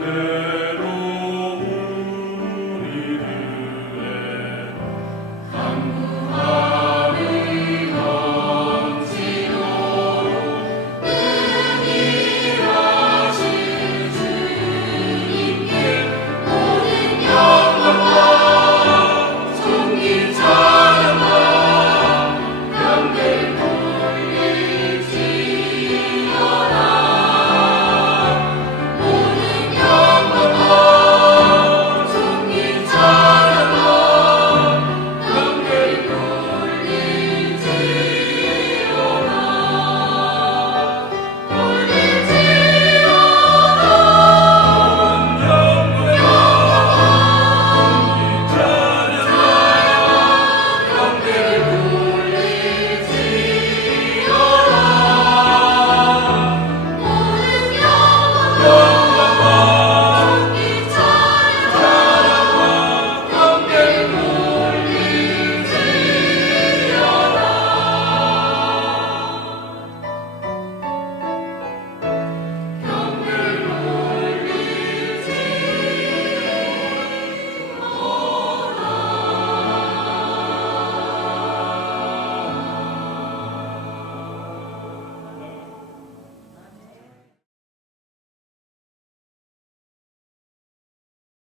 Amen.